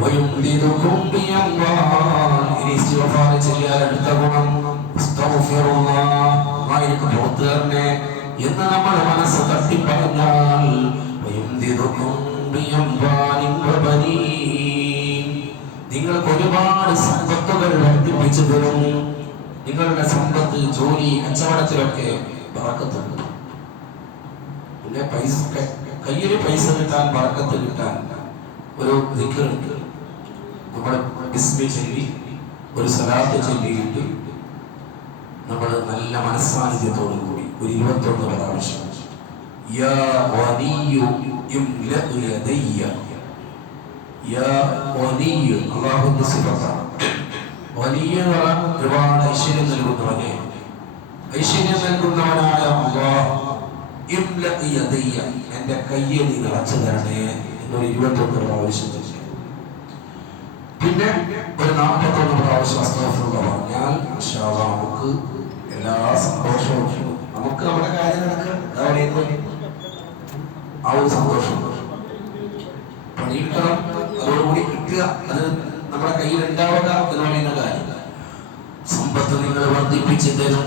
ويمددكم بأموال ഇനി ഇസ്തിഗ്ഫാർ ചെയ്യാൻ അടുത്ത ഗുണം അസ്തഗ്ഫിറുല്ലാഹ് പുറത്തുതരണേ എന്ന് നമ്മൾ മനസ്സ് തട്ടി പറഞ്ഞാൽ വയുംദിദുകും ബിഅംവാലിൻ വബനീൻ നിങ്ങൾക്ക് ഒരുപാട് സമ്പത്തുകൾ വർദ്ധിപ്പിച്ചു തരും. നിങ്ങളുടെ സമ്പത്ത്, ജോലി, കച്ചവടത്തിലൊക്കെ ബറക്കത്തുണ്ട്. പിന്നെ പൈസ കയ്യിൽ പൈസ കിട്ടാൻ, ബറക്കത്ത് കിട്ടാൻ ഒരു ദിക്റുണ്ട്. നമ്മൾ ബിസ്മി ചൊല്ലി ഒരു സലാത്ത് ചൊല്ലിയിട്ട് നമ്മൾ നല്ല മനസ്സാന്നിധ്യത്തോടു കൂടി ഒരു 21 പ്രാവശ്യം യാ വലിയു ഇംലഉ യദയ്യ, യാ വലിയു അല്ലാഹുവിന്റെ സിഫത്താണ്. വലിയ എന്ന് പറഞ്ഞാൽ ഒരുപാട് ഐശ്വര്യം നൽകുന്നവനെ, ഐശ്വര്യം നൽകുന്നവനായ അല്ലാഹ് ഇംലഉ യദയ്യ, എന്റെ കയ്യെ നീ നിറച്ചു തരണേ എന്നൊരു 21 പ്രാവശ്യം. പിന്നെ ഒരു 41 പ്രാവശ്യം അസ്തഗ്ഫിറുല്ലാഹ് പറഞ്ഞാൽ ഇൻഷാ അല്ലാഹ് നമുക്ക് എല്ലാ സന്തോഷവും, നമുക്ക് നമ്മുടെ കാര്യം നടക്കുക, ആ ഒരു സന്തോഷം പണിയിക്കണം, അതോടുകൂടി കിട്ടുക, അത് നമ്മുടെ കയ്യിൽ ഉണ്ടാവുക എന്ന് പറയുന്ന കാര്യം. സമ്പത്ത് നിങ്ങൾ വർദ്ധിപ്പിച്ചു തരും.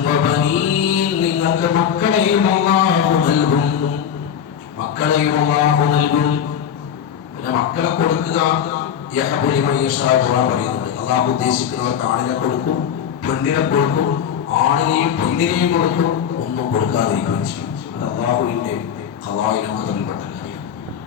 നിങ്ങൾക്ക് മക്കളെയും അല്ലാഹു നൽകും, മക്കളെയും അല്ലാഹു നൽകും. പിന്നെ മക്കളെ കൊടുക്കുക പറയുന്നുണ്ട്. അല്ലാഹു ഉദ്ദേശിക്കുന്നവർക്ക് ആണിനെ കൊടുക്കും, പെണ്ണിനെ കൊടുക്കും, ആണിനെയും പെണ്ണിനെയും കൊടുക്കും, ഒന്നും കൊടുക്കാതിരിക്കുകയും ചെയ്യും. അത് അല്ലാഹുവിന്റെ ഖളാഇൽ പെട്ട